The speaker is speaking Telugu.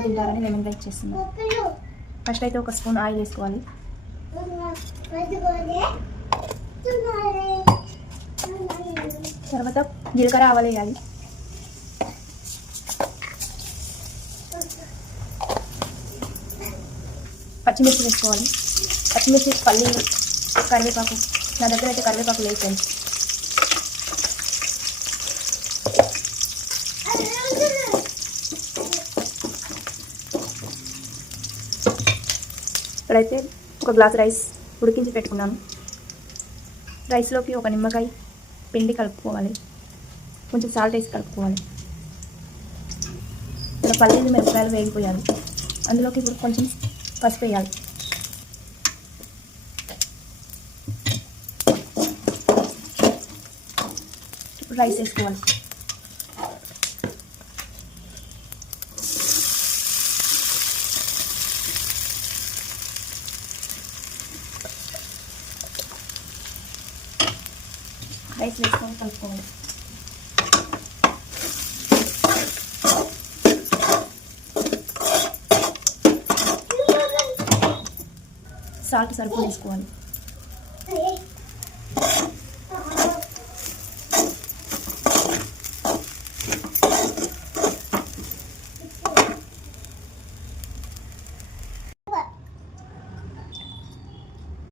తింటారని లెమన్ రైస్ చేస్తున్నాను. ఫస్ట్ అయితే ఒక స్పూన్ ఆయిల్ వేసుకోవాలి. తర్వాత జీలకర్ర ఆవాలు వేయాలి. పచ్చిమిర్చి వేసుకోవాలి. పచ్చిమిర్చి, పల్లీలు, కరివేపాకు. నా దగ్గర అయితే కరివేపాకు లేదు ఫ్రెండ్స్. ఇక్కడైతే ఒక గ్లాస్ రైస్ ఉడికించి పెట్టుకున్నాను. రైస్లోకి ఒక నిమ్మకాయ పిండి కలుపుకోవాలి. కొంచెం సాల్ట్ వేసి కలుపుకోవాలి. ఇక్కడ పల్లీలు, మిరపకాయలు వేగిపోయాలి. అందులోకి ఇప్పుడు కొంచెం పసుపు వేయాలి. ఇప్పుడు రైస్ వేసుకోవాలి. రైస్ వేసుకొని కలుపుకోవాలి. సాల్ట్ సరిపోయి వేసుకోవాలి.